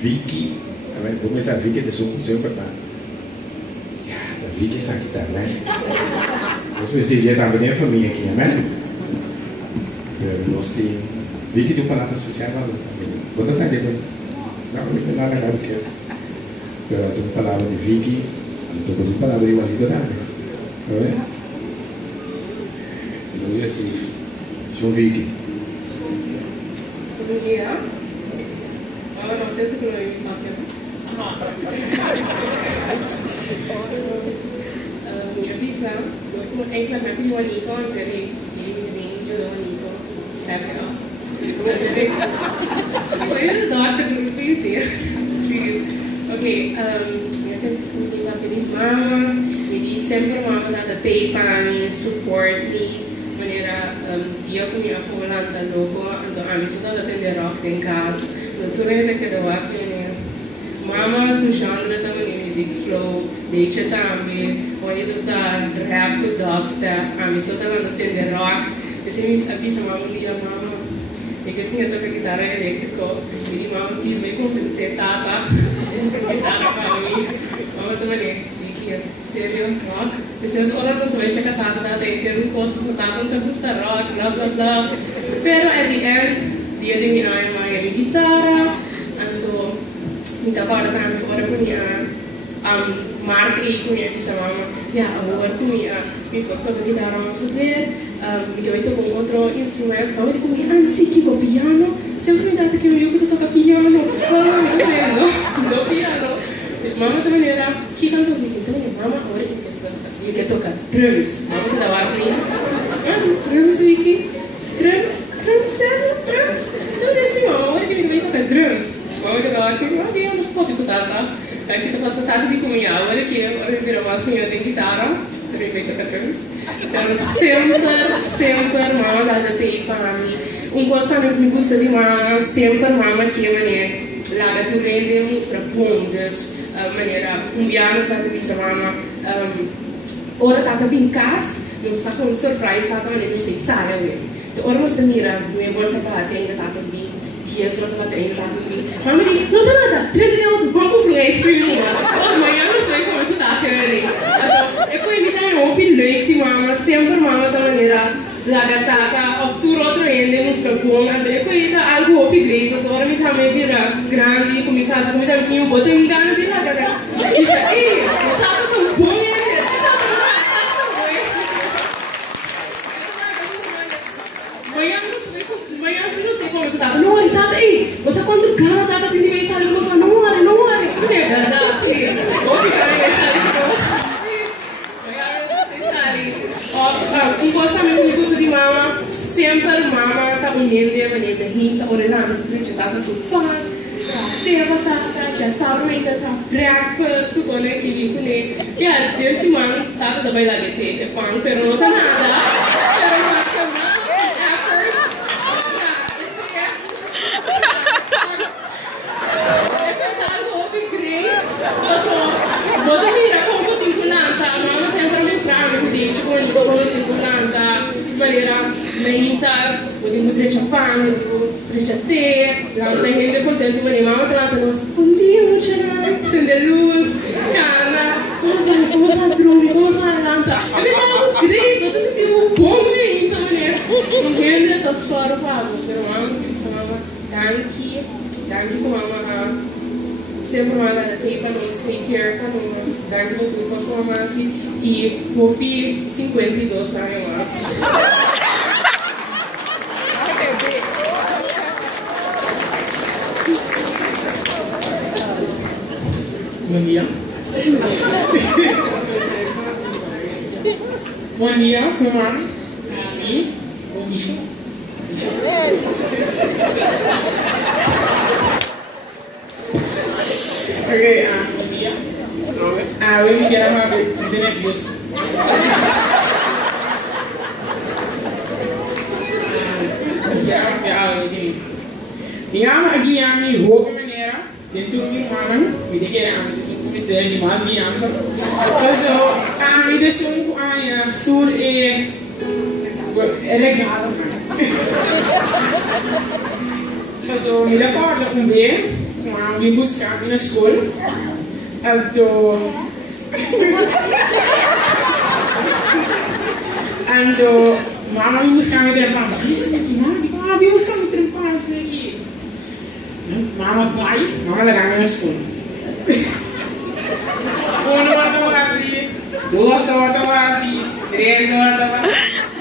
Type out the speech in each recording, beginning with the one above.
Vicky, come sa Vicky te sono sempre pa. Ja, da Vicky sa kita, né? Mas você já tá bem a família aqui, né? Eu gostei. Vicky tem uma palavra especial para também. Quantas sabe depois? Não, não nada nada que. Pero tem uma palavra de Vicky, então tem uma palavra de marido nada. Tá vendo? Não ia ser isso. Sou Vicky. Bom dia. Olha, não tem que eu minha visão, eu eigenlijk heb je niet aan het rennen, je doet niet aan, heb je al? Ik weet het dat ik moet weten. Oké, ik heb het goed gedaan met die mama, die sempre mama dat de tijd aan me, support me, wanneer die ook niet afgelopen aan het logo, en toen aan me zodat het in de rock in kaas, toen heb ik de wacht mama su genre também de music slow, deixa também, onde tu tá rap com dubstep, a mim só tava no tender rock, esse me avisa mama liga mama, e que assim eu toco guitarra elétrica, e de mama quis me convencer tata, guitarra para mim, mama também, e que sério rock, pessoas olham para você se catata da ter um curso só tata não te gusta rock, blá blá blá, pero at the end dia de minha mãe a guitarra, então mi tocava para mim ora com minha marca e com minha essa mama já agora com minha me toca guitarra uma poder me eu estou com outro instrumento agora com minha ansi que o piano sempre me dá que eu toca piano não piano mama também era que canto então mama agora que quer tocar drums mama que dava aqui drums aqui drums sério drums então assim mama agora que me toca drums mama que dava aqui eu não estou tá aqui tá passando tarde de comer agora que eu virou uma senhora de guitarra também toca drums então sempre mama dá tempo para mim gosto que me gusta de mama sempre mama que eu lá que tu rende mostra pontos maneira piano sabe bisa mama ora tá bem casa não está com surprise tá também não sei sala então ora mas mira me volta para ainda tá bem dias ora para ainda tá bem mama diz não dá nada treine outro vamos comprar ice cream amanhã não sei como tu tá querendo então é com ele tá open leite mama sempre mama da maneira lá que tá outro ainda mostra bom então é com ele tá algo upgrade mas ora me também vira grande com minha casa com minha tinha botão em gana de lá cara isso aí tá tão bom Amanhã eu não sei como eu tava. Não, ele tava aí. Você quando gana tava tendo mensagem, você não olha. Não é verdade. Vou ficar na mensagem. Amanhã eu gosto também de coisa de mama. Sempre mama tá unindo, maneira rinta, ordenando, porque tá assim, pá. Tem batata, já sabe, tá breakfast, tu quando é que vem com ele. E aí, desse mano, tá também lá que tem pão, pero não tá nada. Pero não tá nada. Vou mira como vinculante, mama sempre mostrando que diz como vinculante, maneira lenta, vou ter que pão, deixar te, lá tem gente contente, mas mama trata nós, bom dia, muito acender luz, cana, como se adrome, como se lanta, eu me dá grito, eu tô sentindo bom lenta, maneira, não quero tá só no pago, pero mama fixa mama, danke com mama sempre uma tem para nós take care para nós dar que tudo posso mamar assim e vou pedir 52 anos bom dia bom dia irmão Ami bom dia okay, dia. Eu me quero mais nervioso. Minha aqui a minha roupa maneira, dentro de minha mão, me quero a minha mistério de mais guiança. Então, a minha deixou a tour é regalo. Então, me dá corda bem. me buscar na escola. Ando, mama me buscar me trempas. Isso aqui, mama me buscar me trempas aqui. Mama vai, mama levar na escola. Uma hora ali, 2 horas ali, 3 horas ali,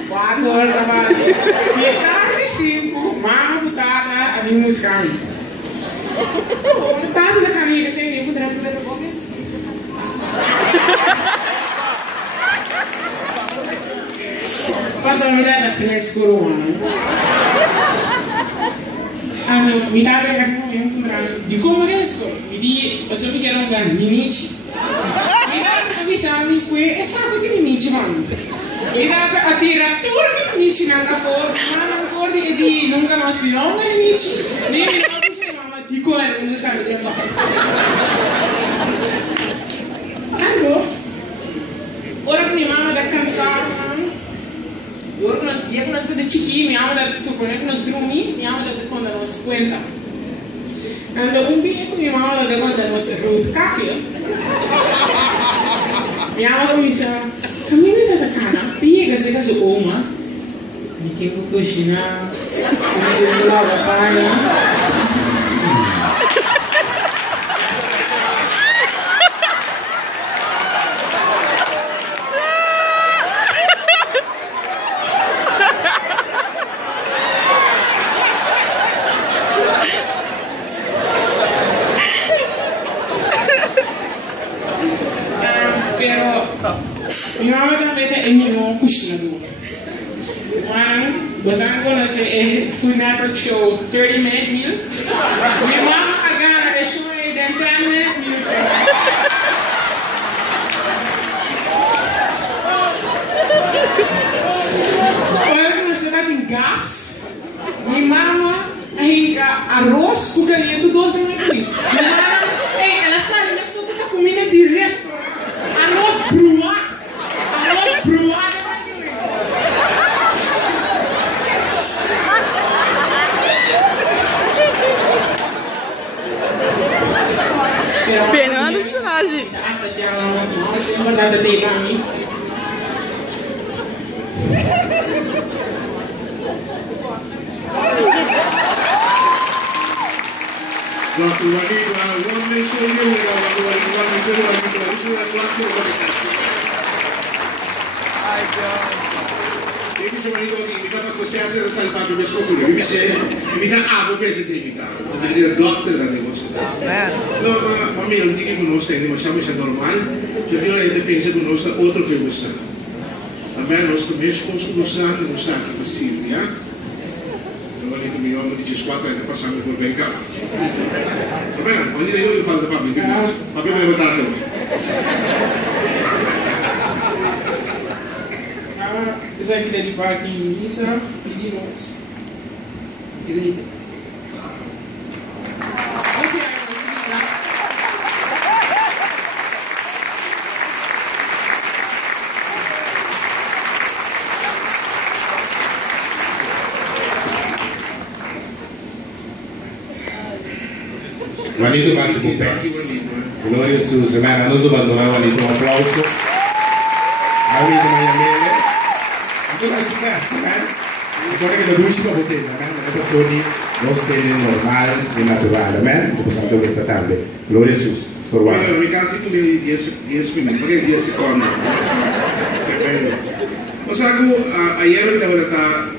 4 horas ali. Metade 5, mama botada a me buscar. Metade da caminha, sem nem poder comer no boca. Faço a metade da frente escura, mi dà per caso di come riesco mi di posso mi chiaro un nemici mi dà per avvisarmi qui e sa che nemici vanno mi dà addirittura che nemici non da fuori ma non ancora di non conosci non nemici mi non dice mamma di come non sa che devo allora ora mia mamma da cansata dia que nós fazemos chiqui, minha mãe da tu quando nós dormimos, minha mãe da quando nós cuenta. Ando dia que minha mãe da quando nós root capio. Minha mãe começa, caminha da cana, pega se caso uma, me tem que cozinhar, me lava a panha. Minha mamãe também tem um cozinhador. Mas você conhece o network show 30-minute meal? Minha mamãe agora é show de 10-minute meal. Olha nós temos gás. Minha mamãe ainda arroz com galinha tudo doce na comida. Minha mamãe, ela sabe nós temos a comida de restaurante. Arroz bruado. Fernando personagem. Devi se marito che invitato a stasera a salvare le sculture, mi dice invita a questo ti invitato, perché il doctor da negozio. No, ma me non dico conosce, ma siamo già normali, cioè io la penso che conosce altro che questo. A me non sto messo con scusando, non sa che passivi, non è che mi uomo dice squadra e passando per ben capo. Va bene, ogni giorno io faccio da papà, papà me ne votate. Apesar que ele parte em missa e de nós. Juanito passa com pés. Glória a Jesus. Amém. Nós abandonamos Juanito. Um aplauso. Juanito Miami. Itu masih gas, kan? Kalau kita dulu juga betul, kan? Kita soni, nos tenen normal e natural, kan? Itu pesan tuh kita tambah. Glória a Jesus. Storwano. Nel caso tu devi 10 minuti, magari 10 secondi. Mas aku, ayer kita berkata